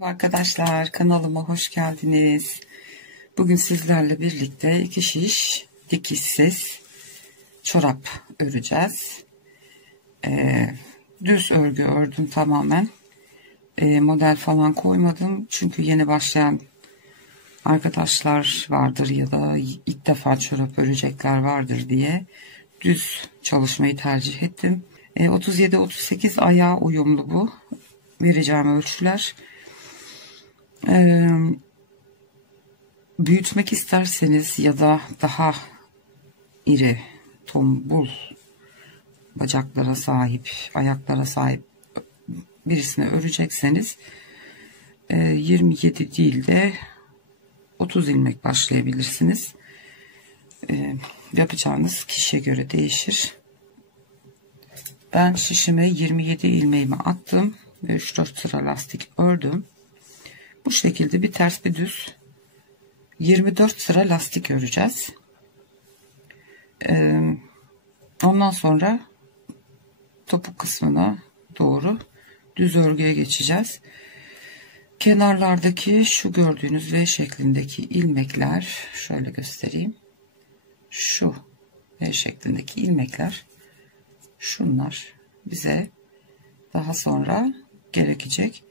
Arkadaşlar, kanalıma hoş geldiniz. Bugün sizlerle birlikte 2 şiş dikişsiz çorap öreceğiz. Düz örgü ördüm tamamen. Model falan koymadım çünkü yeni başlayan arkadaşlar vardır ya da ilk defa çorap örecekler vardır diye düz çalışmayı tercih ettim. 37-38 ayağa uyumlu bu vereceğim ölçüler. Büyütmek isterseniz ya da daha iri, tombul bacaklara sahip, ayaklara sahip birisine örecekseniz 27 değil de 30 ilmek başlayabilirsiniz. Yapacağınız kişiye göre değişir. Ben şişime 27 ilmeğimi attım ve 3-4 sıra lastik ördüm. Bu şekilde bir ters bir düz 24 sıra lastik öreceğiz. Ondan sonra topuk kısmına doğru düz örgüye geçeceğiz. Kenarlardaki şu gördüğünüz V şeklindeki ilmekler, şöyle göstereyim. Şu V şeklindeki ilmekler, şunlar bize daha sonra gerekecek.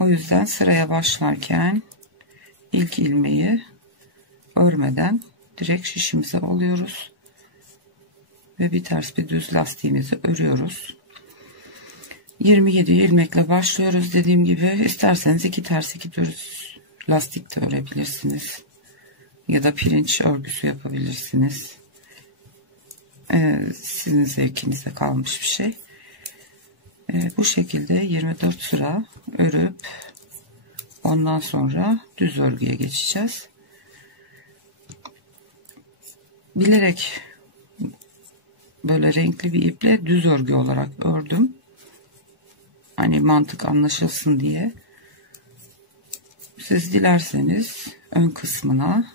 O yüzden sıraya başlarken ilk ilmeği örmeden direkt şişimize alıyoruz ve bir ters bir düz lastiğimizi örüyoruz. 27 ilmekle başlıyoruz. Dediğim gibi isterseniz 2 ters 2 düz lastik de örebilirsiniz ya da pirinç örgüsü yapabilirsiniz. Sizin zevkinize kalmış bir şey. Bu şekilde 24 sıra örüp ondan sonra düz örgüye geçeceğiz. Bilerek böyle renkli bir iple düz örgü olarak ördüm. Hani mantık anlaşılsın diye. Siz dilerseniz ön kısmına,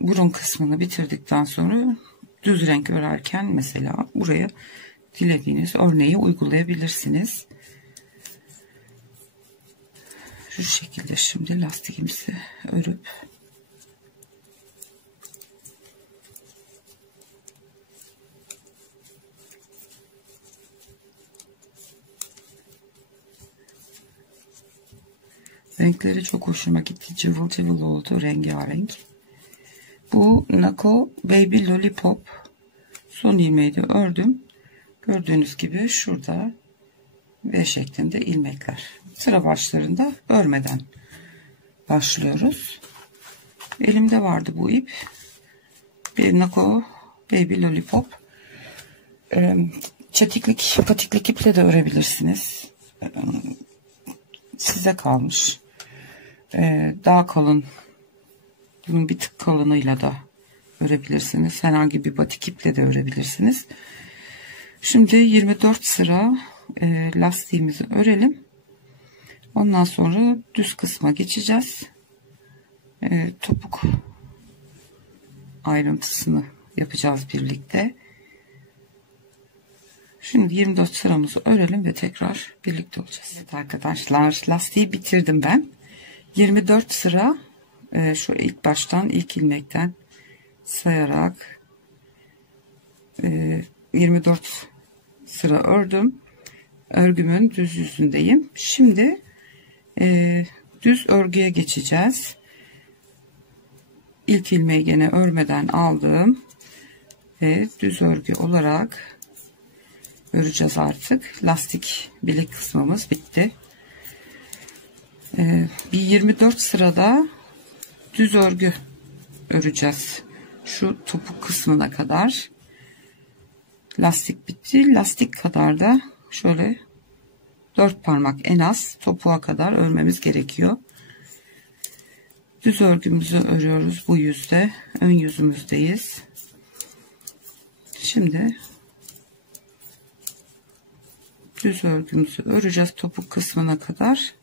burun kısmını bitirdikten sonra düz renk örerken mesela buraya dilediğiniz örneği uygulayabilirsiniz. Şu şekilde şimdi lastiğimizi örüp renkleri çok hoşuma gitti. Cıvıl cıvıl oldu. Rengarenk. Bu Nako Baby Lollipop son ilmeği de ördüm. Gördüğünüz gibi şurada V şeklinde ilmekler. Sıra başlarında örmeden başlıyoruz. Elimde vardı bu ip. Bir Nako Baby Lollipop. Çetiklik, patiklik iple de örebilirsiniz. Size kalmış. Daha kalın, bunun bir tık kalınıyla da örebilirsiniz. Herhangi bir batik iple de örebilirsiniz. Şimdi 24 sıra lastiğimizi örelim. Ondan sonra düz kısma geçeceğiz. Topuk ayrıntısını yapacağız birlikte. Şimdi 24 sıramızı örelim ve tekrar birlikte olacağız. Evet arkadaşlar, lastiği bitirdim ben. 24 sıra şu ilk baştan, ilk ilmekten sayarak 24 sıra ördüm. Örgümün düz yüzündeyim. Şimdi düz örgüye geçeceğiz. İlk ilmeği gene örmeden aldım ve düz örgü olarak öreceğiz artık. Lastik bilek kısmımız bitti. Bir 24 sırada düz örgü öreceğiz. Şu topuk kısmına kadar. Lastik bitti. Lastik kadar da şöyle 4 parmak en az topuğa kadar örmemiz gerekiyor. Düz örgümüzü örüyoruz bu yüzde. Ön yüzümüzdeyiz. Şimdi düz örgümüzü öreceğiz topuk kısmına kadar.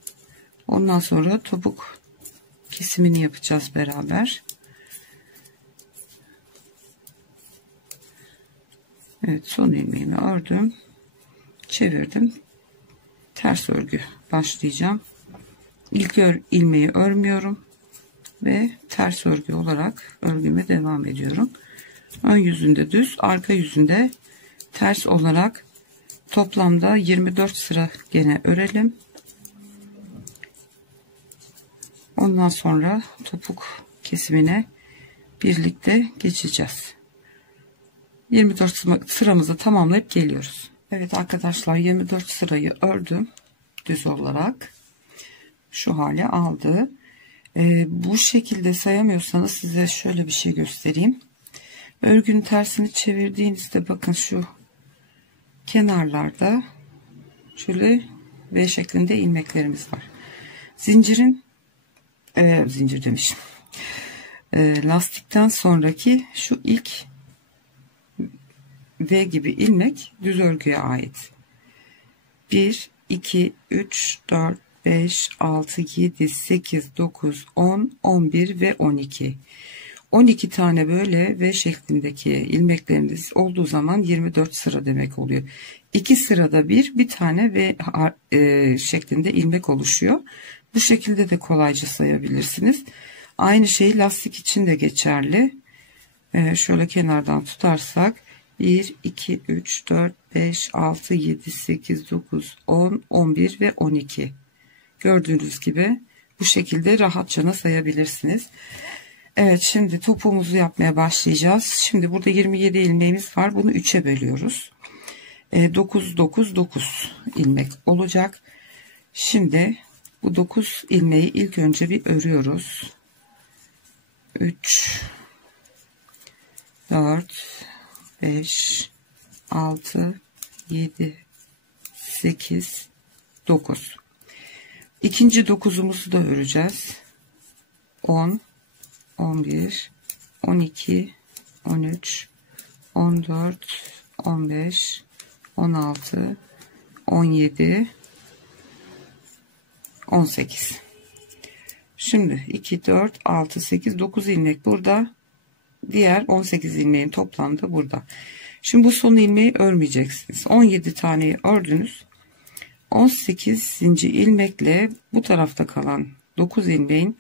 Ondan sonra topuk kesimini yapacağız beraber. Evet, son ilmeğimi ördüm, çevirdim, ters örgü başlayacağım. İlk ilmeği örmüyorum ve ters örgü olarak örgüme devam ediyorum. Ön yüzünde düz, arka yüzünde ters olarak toplamda 24 sıra gene örelim. Ondan sonra topuk kesimine birlikte geçeceğiz. 24 sıramızı tamamlayıp geliyoruz. Evet arkadaşlar, 24 sırayı ördüm düz olarak. Şu hale aldı. Bu şekilde sayamıyorsanız size şöyle bir şey göstereyim. Örgünün tersini çevirdiğinizde bakın şu kenarlarda şöyle V şeklinde ilmeklerimiz var. Zincir demişim. Lastikten sonraki şu ilk V gibi ilmek düz örgüye ait. 1, 2, 3, 4, 5, 6, 7, 8, 9, 10, 11 ve 12. 12 tane böyle V şeklindeki ilmekleriniz olduğu zaman 24 sıra demek oluyor. 2 sırada bir tane V şeklinde ilmek oluşuyor. Bu şekilde de kolayca sayabilirsiniz. Aynı şey lastik için de geçerli. Şöyle kenardan tutarsak 1, 2, 3, 4, 5, 6, 7, 8, 9, 10, 11 ve 12. Gördüğünüz gibi bu şekilde rahatça sayabilirsiniz. Evet, şimdi topuğumuzu yapmaya başlayacağız. Şimdi burada 27 ilmeğimiz var. Bunu 3'e bölüyoruz. 9, 9, 9 ilmek olacak. Şimdi bu 9 ilmeği ilk önce bir örüyoruz. 3, 4, 5, 6, 7, 8, 9. İkinci 9'umuzu da öreceğiz. 10, 11, 12, 13, 14, 15, 16, 17, 18. Şimdi 2, 4, 6, 8, 9 ilmek burada. Diğer 18 ilmeğin toplamı da burada. Şimdi bu son ilmeği örmeyeceksiniz. 17 taneyi ördünüz. 18. ilmekle bu tarafta kalan 9 ilmeğin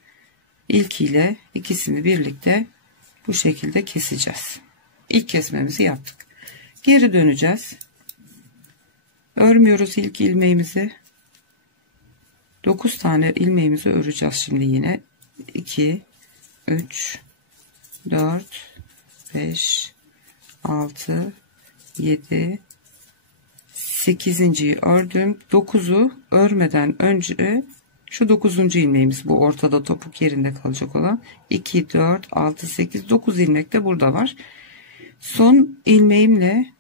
ilkiyle ikisini birlikte bu şekilde keseceğiz. İlk kesmemizi yaptık. Geri döneceğiz. Örmüyoruz ilk ilmeğimizi. 9 tane ilmeğimizi öreceğiz şimdi yine. 2, 3, 4, 5, 6, 7, 8.'yi ördüm. 9'u örmeden önce şu 9. ilmeğimiz, bu ortada topuk yerinde kalacak olan 2, 4, 6, 8, 9 ilmek de burada var. Son ilmeğimle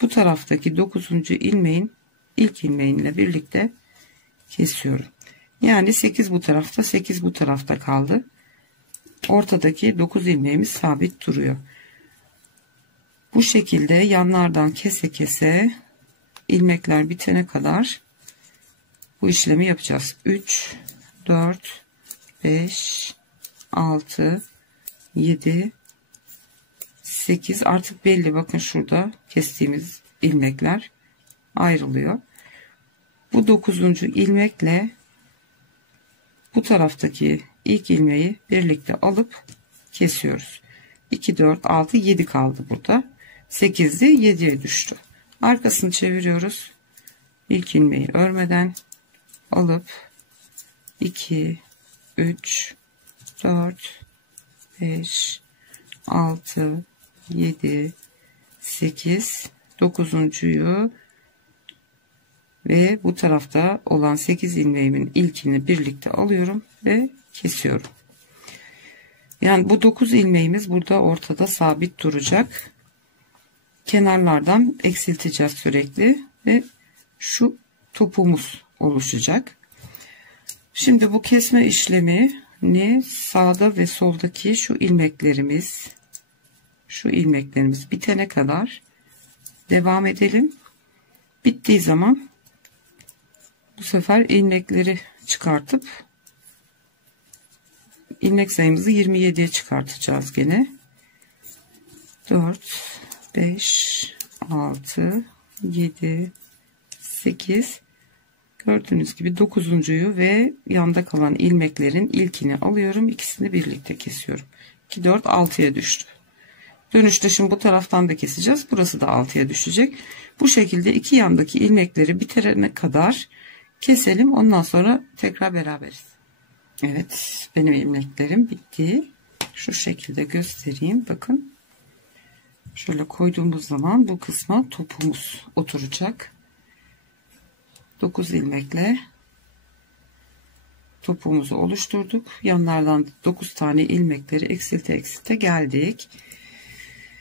bu taraftaki 9. ilmeğin ilk ilmeğinle birlikte kesiyorum. Yani 8 bu tarafta, 8 bu tarafta kaldı. Ortadaki 9 ilmeğimiz sabit duruyor. Bu şekilde yanlardan kese kese ilmekler bitene kadar bu işlemi yapacağız. 3, 4, 5, 6, 7, 8. Artık belli, bakın şurada kestiğimiz ilmekler ayrılıyor. Bu 9. ilmekle bu taraftaki ilk ilmeği birlikte alıp kesiyoruz. 2, 4, 6, 7 kaldı burada. 8'di, 7'ye düştü. Arkasını çeviriyoruz. İlk ilmeği örmeden alıp 2, 3, 4, 5, 6, 7, 8, 9.'yu ve bu tarafta olan 8 ilmeğimin ilkini birlikte alıyorum ve kesiyorum. Yani bu 9 ilmeğimiz burada ortada sabit duracak. Kenarlardan eksilteceğiz sürekli ve şu topumuz oluşacak. Şimdi bu kesme işlemini sağda ve soldaki şu ilmeklerimiz bitene kadar devam edelim. Bittiği zaman bu sefer ilmekleri çıkartıp ilmek sayımızı 27'ye çıkartacağız gene. 4, 5, 6, 7, 8. Gördüğünüz gibi 9'uncuyu ve yanda kalan ilmeklerin ilkini alıyorum. İkisini birlikte kesiyorum. 2, 4, 6'ya düştü. Dönüşte şimdi bu taraftan da keseceğiz. Burası da 6'ya düşecek. Bu şekilde iki yandaki ilmekleri bitirene kadar keselim. Ondan sonra tekrar beraberiz. Evet, benim ilmeklerim bitti. Şu şekilde göstereyim. Bakın. Şöyle koyduğumuz zaman bu kısma topumuz oturacak. 9 ilmekle topumuzu oluşturduk. Yanlardan 9 tane ilmekleri eksilte geldik.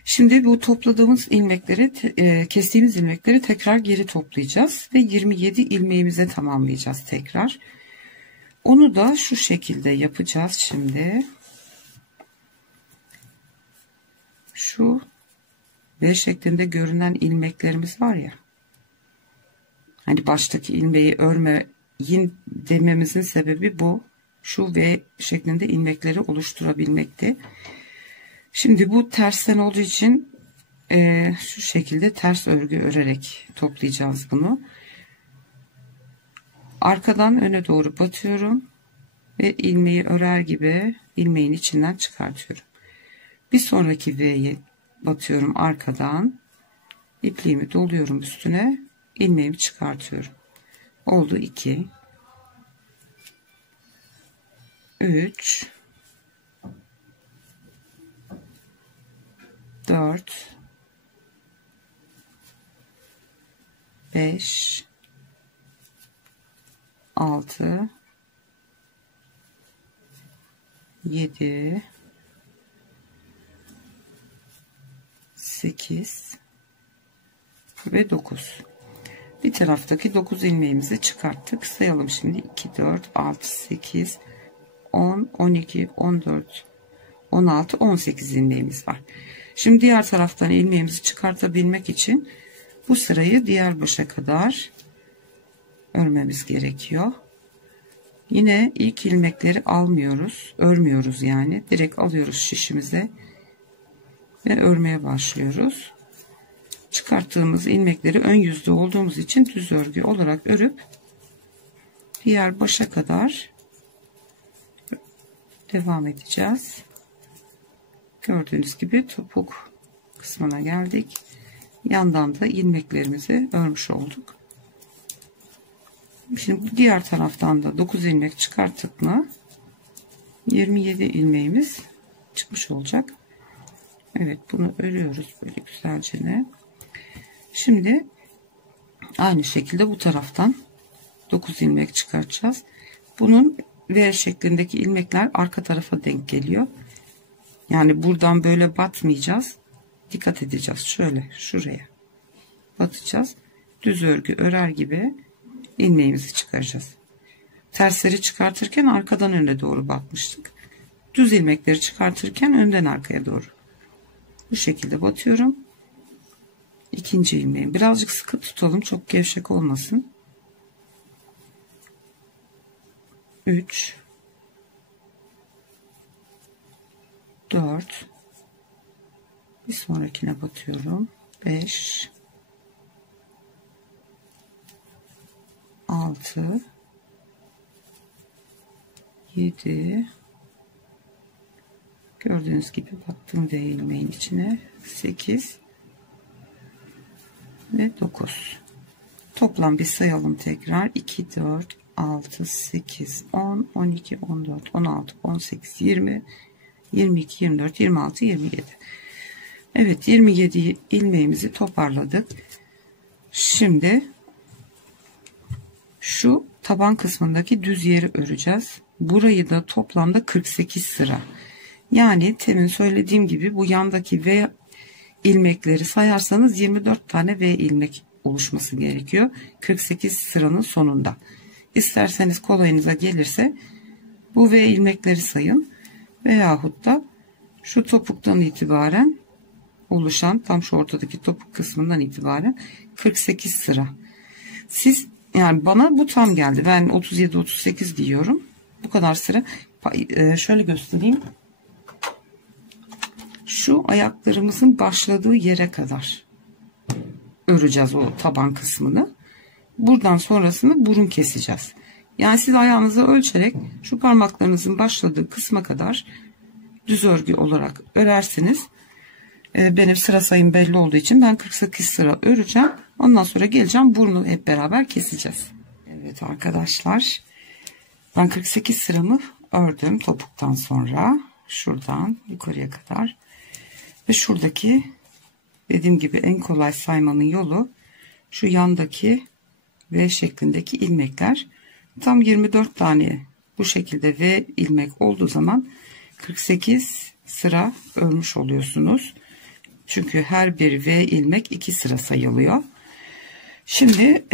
Şimdi bu topladığımız ilmekleri, kestiğimiz ilmekleri tekrar geri toplayacağız ve 27 ilmeğimize tamamlayacağız tekrar. Onu da şu şekilde yapacağız şimdi. Şu V şeklinde görünen ilmeklerimiz var ya. Hani baştaki ilmeği örmeyin dememizin sebebi bu. Şu V şeklinde ilmekleri oluşturabilmekti. Şimdi bu tersten olduğu için şu şekilde ters örgü örerek toplayacağız bunu. Arkadan öne doğru batıyorum ve ilmeği örer gibi ilmeğin içinden çıkartıyorum. Bir sonraki V'ye batıyorum arkadan, ipliğimi doluyorum üstüne, ilmeğimi çıkartıyorum. Oldu 2, 3, 4, 5, 6, 7, 8 ve 9. Bir taraftaki 9 ilmeğimizi çıkarttık. Sayalım şimdi. 2, 4, 6, 8, 10, 12, 14, 16, 18 ilmeğimiz var. Şimdi diğer taraftan ilmeğimizi çıkartabilmek için bu sırayı diğer başa kadar örmemiz gerekiyor. Yine ilk ilmekleri almıyoruz, örmüyoruz yani. Direkt alıyoruz şişimize ve örmeye başlıyoruz. Çıkarttığımız ilmekleri ön yüzde olduğumuz için düz örgü olarak örüp diğer başa kadar devam edeceğiz. Gördüğünüz gibi topuk kısmına geldik. Yandan da ilmeklerimizi örmüş olduk. Şimdi diğer taraftan da 9 ilmek çıkarttık mı 27 ilmeğimiz çıkmış olacak. Evet, bunu örüyoruz böyle güzelce. Şimdi aynı şekilde bu taraftan 9 ilmek çıkartacağız. Bunun V şeklindeki ilmekler arka tarafa denk geliyor. Yani buradan böyle batmayacağız. Dikkat edeceğiz. Şöyle şuraya batacağız. Düz örgü örer gibi ilmeğimizi çıkaracağız. Tersleri çıkartırken arkadan öne doğru batmıştık. Düz ilmekleri çıkartırken önden arkaya doğru. Bu şekilde batıyorum. İkinci ilmeği birazcık sıkı tutalım, çok gevşek olmasın. 3, 4, bir sonrakine batıyorum. 5, 6, 7, gördüğünüz gibi battım V ilmeğin içine. 8 ve 9. Toplam bir sayalım tekrar. 2, 4, 6, 8, 10, 12, 14, 16, 18, 20, 22, 24, 26, 27. Evet, 27 ilmeğimizi toparladık. Şimdi şu taban kısmındaki düz yeri öreceğiz. Burayı da toplamda 48 sıra. Yani temin söylediğim gibi bu yandaki V ilmekleri sayarsanız 24 tane V ilmek oluşması gerekiyor 48 sıranın sonunda. İsterseniz kolayınıza gelirse bu V ilmekleri sayın veyahut da şu topuktan itibaren oluşan, tam şu ortadaki topuk kısmından itibaren 48 sıra. Siz, yani bana bu tam geldi. Ben 37-38 diyorum. Bu kadar sıra. Şöyle göstereyim. Şu ayaklarımızın başladığı yere kadar öreceğiz o taban kısmını. buradan sonrasını burun keseceğiz. Yani siz ayağınızı ölçerek şu parmaklarınızın başladığı kısma kadar düz örgü olarak örersiniz. Benim sıra sayım belli olduğu için ben 48 sıra öreceğim. Ondan sonra geleceğim, burnu hep beraber keseceğiz. Evet arkadaşlar, ben 48 sıramı ördüm topuktan sonra şuradan yukarıya kadar ve şuradaki, dediğim gibi en kolay saymanın yolu şu yandaki V şeklindeki ilmekler. Tam 24 tane bu şekilde V ilmek olduğu zaman 48 sıra örmüş oluyorsunuz. Çünkü her bir V ilmek 2 sıra sayılıyor. Şimdi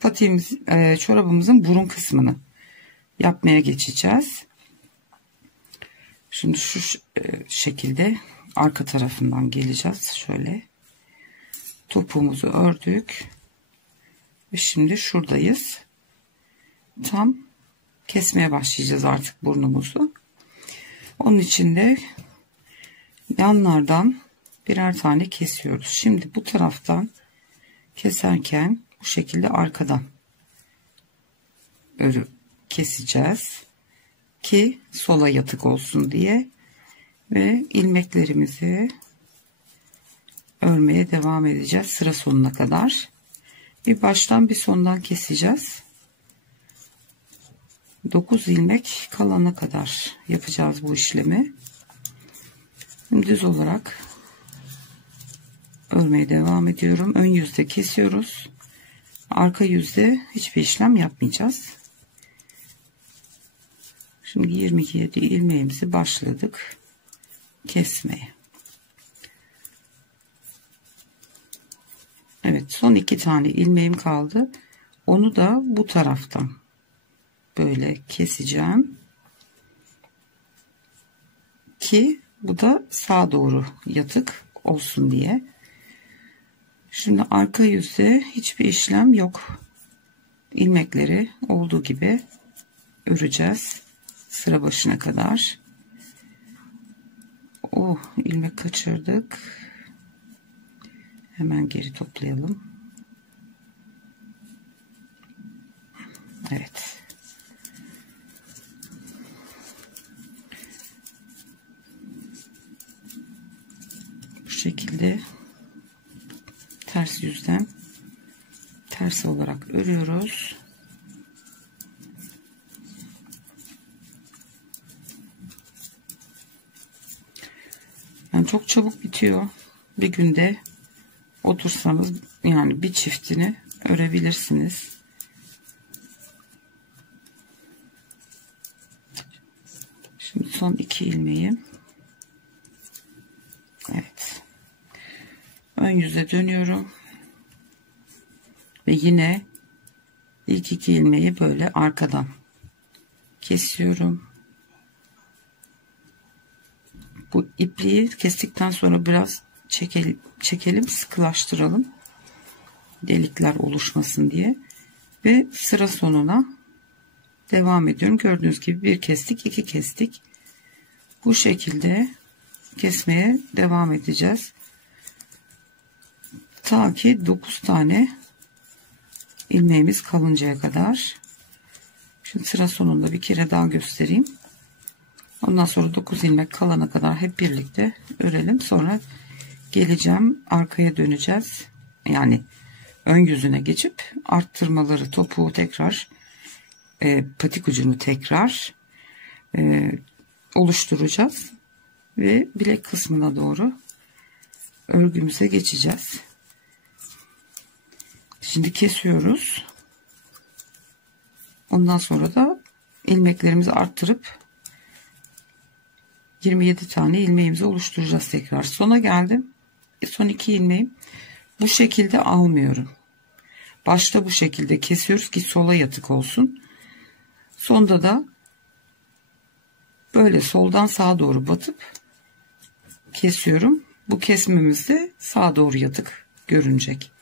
patiğimiz, çorabımızın burun kısmını yapmaya geçeceğiz. Şimdi şu şekilde arka tarafından geleceğiz. Şöyle topuğumuzu ördük ve şimdi şuradayız. Tam kesmeye başlayacağız artık burnumuzu. Onun için de yanlardan birer tane kesiyoruz. Şimdi bu taraftan keserken bu şekilde arkadan örüp keseceğiz ki sola yatık olsun diye ve ilmeklerimizi örmeye devam edeceğiz sıra sonuna kadar. Bir baştan bir sondan keseceğiz. 9 ilmek kalana kadar yapacağız bu işlemi. Düz olarak örmeye devam ediyorum. Ön yüzde kesiyoruz. Arka yüzde hiçbir işlem yapmayacağız. Şimdi 27 ilmeğimizi başladık kesmeye. Evet, son 2 tane ilmeğim kaldı. Onu da bu taraftan böyle keseceğim ki bu da sağa doğru yatık olsun diye. Şimdi arka yüzde hiçbir işlem yok. İlmekleri olduğu gibi öreceğiz sıra başına kadar. Oh, ilmek kaçırdık. Hemen geri toplayalım. Evet. Bu şekilde ters yüzden ters olarak örüyoruz. Yani çok çabuk bitiyor. Bir günde otursanız yani bir çiftini örebilirsiniz. Şimdi son 2 ilmeğim. Evet. Ön yüze dönüyorum. Ve yine ilk 2 ilmeği böyle arkadan kesiyorum. Bu ipliği kestikten sonra biraz çekelim, sıkılaştıralım. Delikler oluşmasın diye. Ve sıra sonuna devam ediyorum. Gördüğünüz gibi bir kestik, 2 kestik. Bu şekilde kesmeye devam edeceğiz. Ta ki 9 tane ilmeğimiz kalıncaya kadar. Şimdi sıra sonunda bir kere daha göstereyim. Ondan sonra 9 ilmek kalana kadar hep birlikte örelim. Sonra geleceğim, arkaya döneceğiz. Yani ön yüzüne geçip arttırmaları, topuğu tekrar patik ucunu tekrar oluşturacağız ve bilek kısmına doğru örgümüze geçeceğiz. Şimdi kesiyoruz. Ondan sonra da ilmeklerimizi arttırıp 27 tane ilmeğimizi oluşturacağız tekrar. Sona geldim. Son 2 ilmeğim. Bu şekilde almıyorum. Başta bu şekilde kesiyoruz ki sola yatık olsun. Sonda da böyle soldan sağa doğru batıp kesiyorum. Bu kesmemiz de sağa doğru yatık görünecek.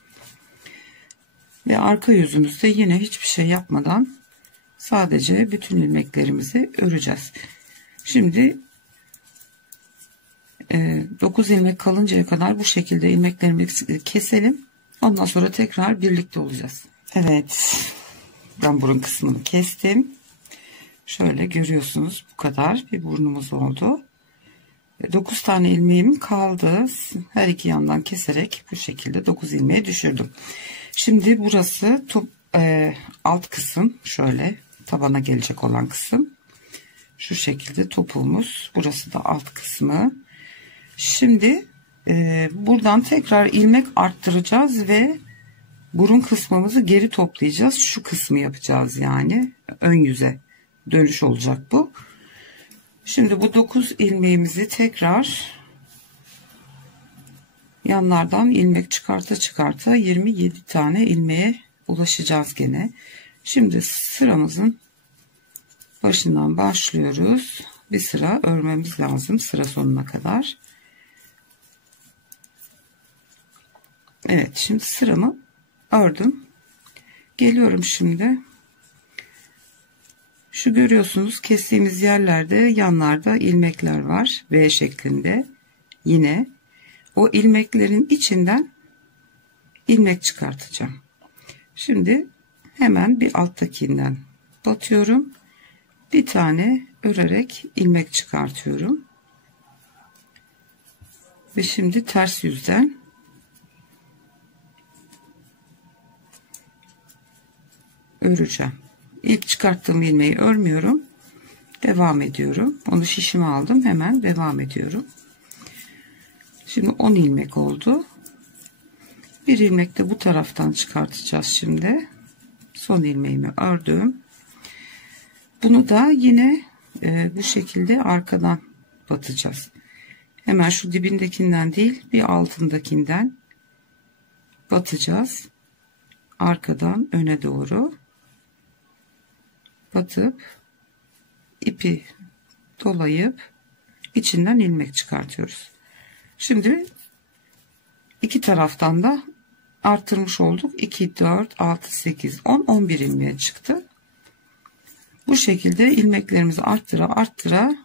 Ve arka yüzümüzde yine hiçbir şey yapmadan sadece bütün ilmeklerimizi öreceğiz. Şimdi 9 ilmek kalıncaya kadar bu şekilde ilmeklerimizi keselim. Ondan sonra tekrar birlikte olacağız. Evet, ben burun kısmını kestim. Şöyle görüyorsunuz, bu kadar bir burnumuz oldu. 9 tane ilmeğim kaldı. Her iki yandan keserek bu şekilde 9 ilmeğe düşürdüm. Şimdi burası alt kısım, şöyle tabana gelecek olan kısım. Şu şekilde topuğumuz. Burası da alt kısmı. Şimdi buradan tekrar ilmek arttıracağız ve burun kısmımızı geri toplayacağız. Şu kısmı yapacağız, yani ön yüze dönüş olacak bu. Şimdi bu 9 ilmeğimizi tekrar yanlardan ilmek çıkarta 27 tane ilmeğe ulaşacağız gene. Şimdi sıramızın başından başlıyoruz. Bir sıra örmemiz lazım sıra sonuna kadar. Evet, şimdi sıramı ördüm. Geliyorum şimdi. Şu görüyorsunuz, kestiğimiz yerlerde yanlarda ilmekler var. V şeklinde. Yine o ilmeklerin içinden ilmek çıkartacağım. Şimdi hemen bir alttakinden batıyorum. Bir tane örerek ilmek çıkartıyorum. Ve şimdi ters yüzden öreceğim. İlk çıkarttığım ilmeği örmüyorum. Devam ediyorum. Onu şişime aldım. Hemen devam ediyorum. Şimdi 10 ilmek oldu. Bir ilmek de bu taraftan çıkartacağız şimdi. Son ilmeğimi ördüm. Bunu da yine bu şekilde arkadan batacağız. Hemen şu dibindekinden değil, bir altındakinden batacağız. Arkadan öne doğru batıp ipi dolayıp içinden ilmek çıkartıyoruz. Şimdi iki taraftan da arttırmış olduk. 2, 4, 6, 8, 10, 11 ilmeğe çıktı. Bu şekilde ilmeklerimizi arttıra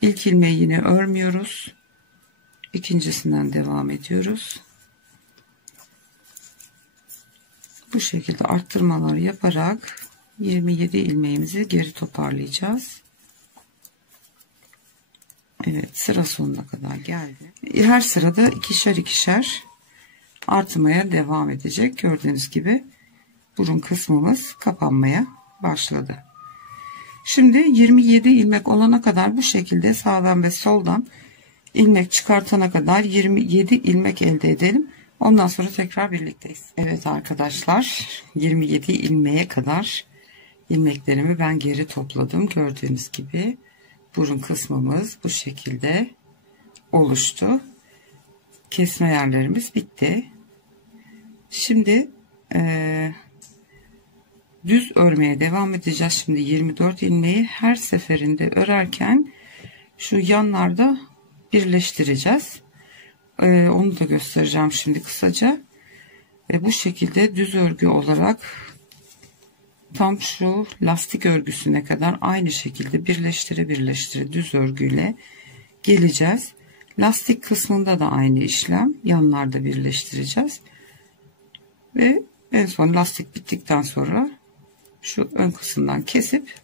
ilk ilmeği yine örmüyoruz. İkincisinden devam ediyoruz. Bu şekilde arttırmaları yaparak 27 ilmeğimizi geri toparlayacağız. Evet, sıra sonuna kadar geldi. Her sırada ikişer ikişer artmaya devam edecek. Gördüğünüz gibi burun kısmımız kapanmaya başladı. Şimdi 27 ilmek olana kadar bu şekilde sağdan ve soldan ilmek çıkartana kadar 27 ilmek elde edelim. Ondan sonra tekrar birlikteyiz. Evet arkadaşlar, 27 ilmeğe kadar ilmeklerimi ben geri topladım. Gördüğünüz gibi burun kısmımız bu şekilde oluştu. Kesme yerlerimiz bitti. Şimdi düz örmeye devam edeceğiz. Şimdi 24 ilmeği her seferinde örerken şu yanlarda birleştireceğiz. Onu da göstereceğim şimdi kısaca. Bu şekilde düz örgü olarak tam şu lastik örgüsüne kadar aynı şekilde birleştire düz örgüyle geleceğiz. Lastik kısmında da aynı işlem, yanlarda birleştireceğiz ve en son lastik bittikten sonra şu ön kısımdan kesip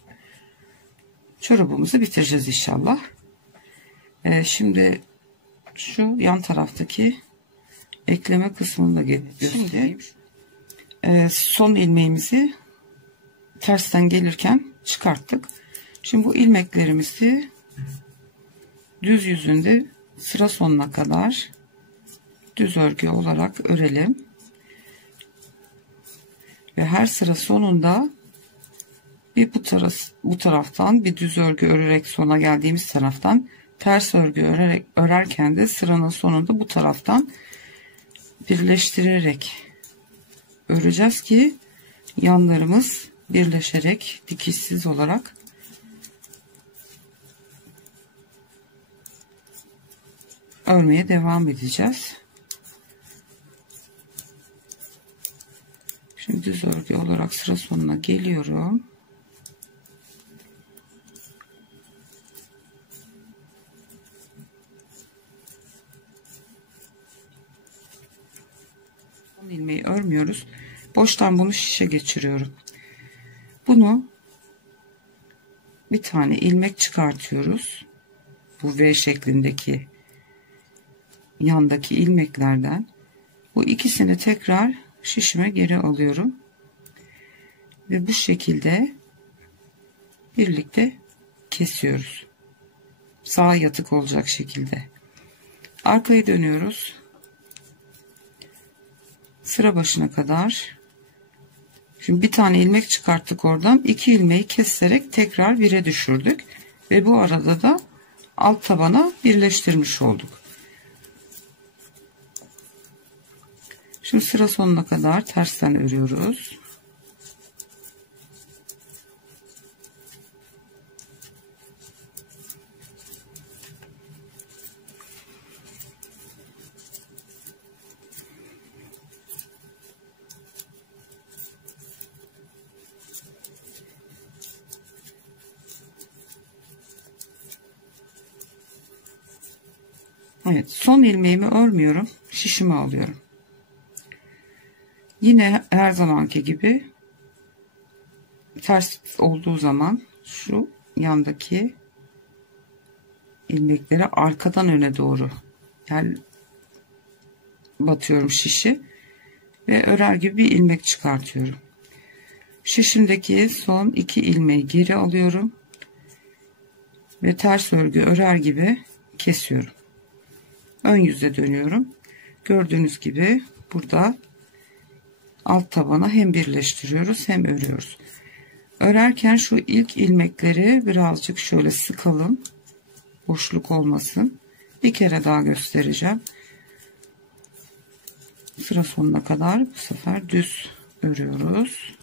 çorabımızı bitireceğiz inşallah. Şimdi şu yan taraftaki ekleme kısmını da göstereyim. Son ilmeğimizi tersten gelirken çıkarttık. Şimdi bu ilmeklerimizi düz yüzünde sıra sonuna kadar düz örgü olarak örelim. Ve her sıra sonunda bir bu taraftan bir düz örgü örerek sona geldiğimiz taraftan ters örgü örerken de sıranın sonunda bu taraftan birleştirerek öreceğiz ki yanlarımız birleşerek dikişsiz olarak örmeye devam edeceğiz. Şimdi düz örgü olarak sıra sonuna geliyorum. ilmeği örmüyoruz. Boştan bunu şişe geçiriyorum. Bunu bir tane ilmek çıkartıyoruz. Bu V şeklindeki yandaki ilmeklerden. Bu ikisini tekrar şişime geri alıyorum. Ve bu şekilde birlikte kesiyoruz. Sağa yatık olacak şekilde. Arkaya dönüyoruz. Sıra başına kadar. Şimdi bir tane ilmek çıkarttık oradan. 2 ilmeği keserek tekrar 1'e düşürdük. Ve bu arada da alt tabana birleştirmiş olduk. Şimdi sıra sonuna kadar tersten örüyoruz. Evet, son ilmeğimi örmüyorum. Şişimi alıyorum. Yine her zamanki gibi ters olduğu zaman şu yandaki ilmekleri arkadan öne doğru batıyorum şişi ve örer gibi bir ilmek çıkartıyorum. Şişimdeki son 2 ilmeği geri alıyorum ve ters örgü örer gibi kesiyorum. Ön yüze dönüyorum. Gördüğünüz gibi burada alt tabana hem birleştiriyoruz hem örüyoruz. Örerken şu ilk ilmekleri birazcık şöyle sıkalım. Boşluk olmasın. Bir kere daha göstereceğim. Sıra sonuna kadar bu sefer düz örüyoruz.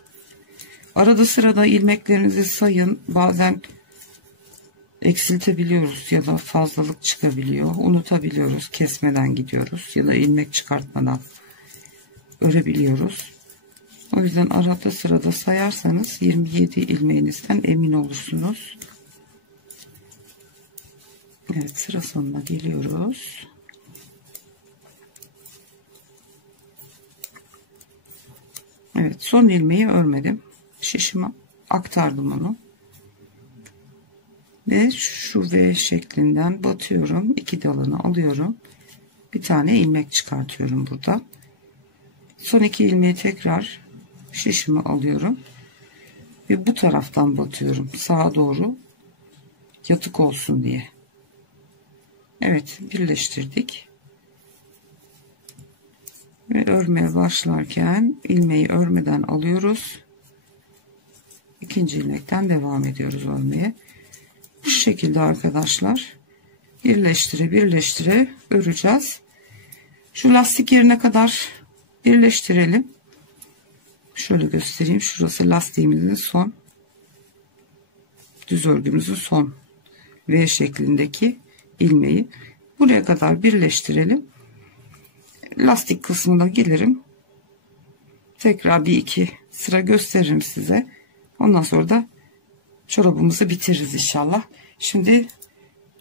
Arada sırada ilmeklerinizi sayın. Bazen eksiltebiliyoruz ya da fazlalık çıkabiliyor. Unutabiliyoruz. Kesmeden gidiyoruz ya da ilmek çıkartmadan örebiliyoruz. O yüzden arada sırada sayarsanız 27 ilmeğinizden emin olursunuz. Evet, sıra sonuna geliyoruz. Evet, son ilmeği örmedim. Şişime aktardım onu. Ve şu V şeklinden batıyorum. 2 dalını alıyorum. Bir tane ilmek çıkartıyorum burada. Son 2 ilmeği tekrar şişime alıyorum. Ve bu taraftan batıyorum. Sağa doğru yatık olsun diye. Evet, birleştirdik. Ve örmeye başlarken ilmeği örmeden alıyoruz. İkinci ilmekten devam ediyoruz örmeye. Bu şekilde arkadaşlar birleştire birleştire öreceğiz. Şu lastik yerine kadar birleştirelim. Şöyle göstereyim. Şurası lastiğimizin son, düz örgümüzün son V şeklindeki ilmeği. Buraya kadar birleştirelim. Lastik kısmına gelirim. Tekrar bir iki sıra gösteririm size. Ondan sonra da çorabımızı bitiririz inşallah. Şimdi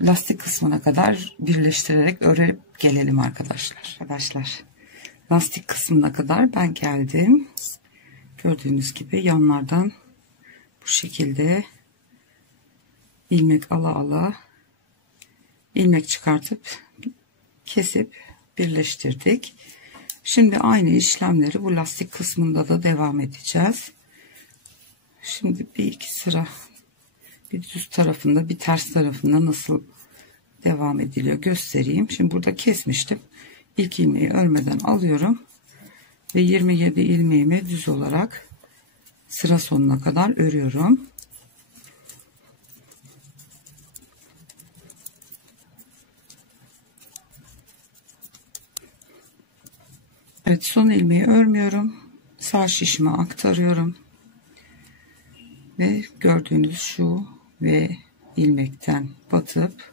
lastik kısmına kadar birleştirerek örüp gelelim arkadaşlar. Lastik kısmına kadar ben geldim. Gördüğünüz gibi yanlardan bu şekilde ilmek ala ilmek çıkartıp kesip birleştirdik. Şimdi aynı işlemleri bu lastik kısmında da devam edeceğiz. Şimdi bir iki sıra bir düz tarafında bir ters tarafında nasıl devam ediliyor göstereyim. Şimdi burada kesmiştim. İlk ilmeği örmeden alıyorum ve 27 ilmeğimi düz olarak sıra sonuna kadar örüyorum. Evet, son ilmeği örmüyorum. Sağ şişime aktarıyorum. Ve gördüğünüz şu ve ilmekten batıp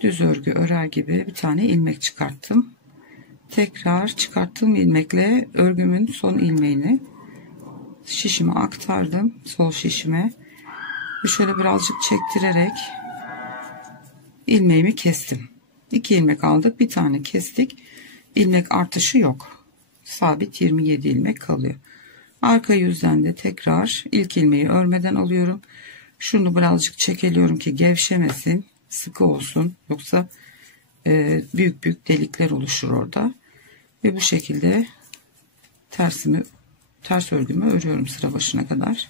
düz örgü örer gibi bir tane ilmek çıkarttım. Tekrar çıkarttığım ilmekle örgümün son ilmeğini şişime aktardım. Sol şişime. Ve şöyle birazcık çektirerek ilmeğimi kestim. 2 ilmek aldık. Bir tane kestik. ilmek artışı yok. Sabit 27 ilmek kalıyor. Arka yüzden de tekrar ilk ilmeği örmeden alıyorum. Şunu birazcık çekeliyorum ki gevşemesin, sıkı olsun. Yoksa büyük büyük delikler oluşur orada. Ve bu şekilde ters örgümü örüyorum sıra başına kadar.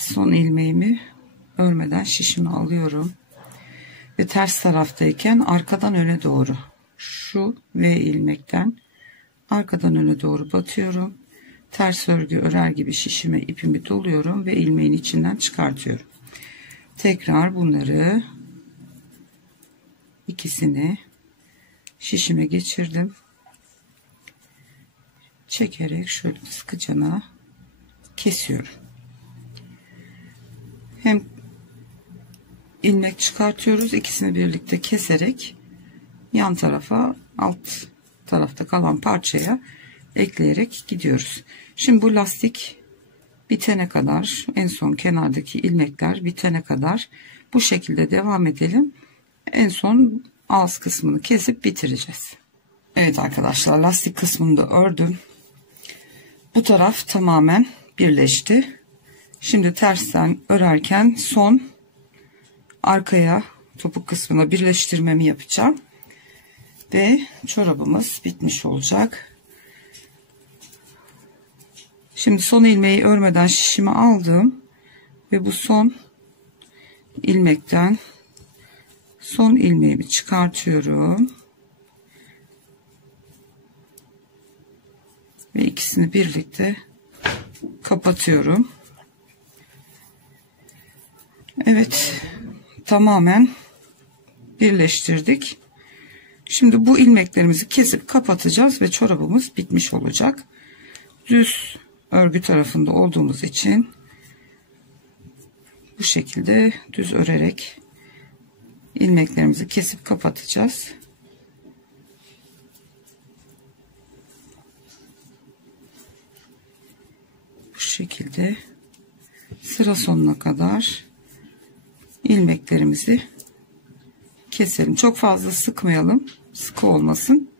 Son ilmeğimi örmeden şişimi alıyorum. Ve ters taraftayken arkadan öne doğru şu V ilmekten arkadan öne doğru batıyorum. Ters örgü örer gibi şişime ipimi doluyorum ve ilmeğin içinden çıkartıyorum. Tekrar bunları ikisini şişime geçirdim. Çekerek şöyle sıkıcana kesiyorum. Hem ilmek çıkartıyoruz, ikisini birlikte keserek yan tarafa, alt tarafta kalan parçaya ekleyerek gidiyoruz. Şimdi bu lastik bitene kadar, en son kenardaki ilmekler bitene kadar bu şekilde devam edelim. En son ağız kısmını kesip bitireceğiz. Evet arkadaşlar, lastik kısmını da ördüm. Bu taraf tamamen birleşti. Şimdi tersten örerken son arkaya topuk kısmına birleştirmemi yapacağım. Ve çorabımız bitmiş olacak. Şimdi son ilmeği örmeden şişimi aldım. Ve bu son ilmekten son ilmeğimi çıkartıyorum. Ve ikisini birlikte kapatıyorum. Evet, tamamen birleştirdik. Şimdi bu ilmeklerimizi kesip kapatacağız ve çorabımız bitmiş olacak. Düz örgü tarafında olduğumuz için bu şekilde düz örerek ilmeklerimizi kesip kapatacağız. Bu şekilde sıra sonuna kadar ilmeklerimizi keselim. Çok fazla sıkmayalım. Sıkı olmasın.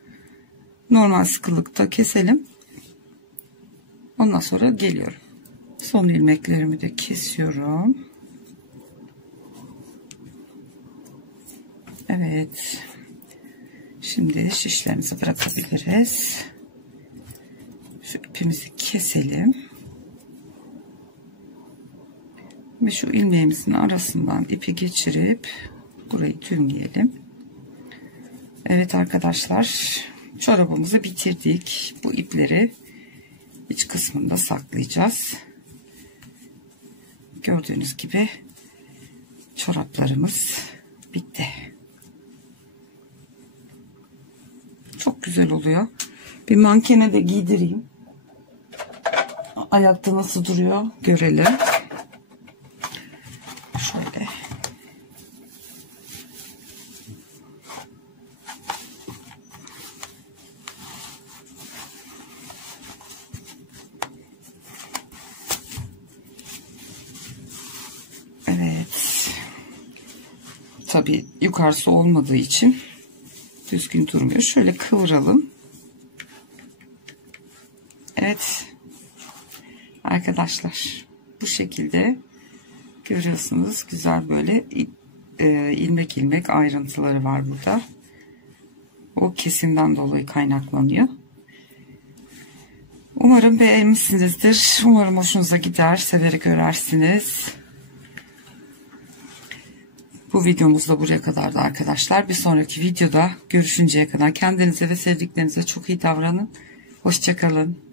Normal sıkılıkta keselim. Ondan sonra geliyorum. Son ilmeklerimi de kesiyorum. Evet. Şimdi şişlerimizi bırakabiliriz. Şu ipimizi keselim. Ve şu ilmeğimizin arasından ipi geçirip burayı tümleyelim. Evet arkadaşlar, çorabımızı bitirdik. Bu ipleri iç kısmında saklayacağız. Gördüğünüz gibi çoraplarımız bitti. Çok güzel oluyor. Bir mankene de giydireyim. Ayakta nasıl duruyor görelim. Şöyle. Evet. Tabii yukarısı olmadığı için düzgün durmuyor. Şöyle kıvıralım. Evet. Arkadaşlar, bu şekilde görüyorsunuz, güzel böyle ilmek ilmek ayrıntıları var burada. O kesimden dolayı kaynaklanıyor. Umarım beğenmişsinizdir. Umarım hoşunuza gider. Severek örersiniz. Bu videomuz da buraya kadardı arkadaşlar. Bir sonraki videoda görüşünceye kadar kendinize ve sevdiklerinize çok iyi davranın. Hoşça kalın.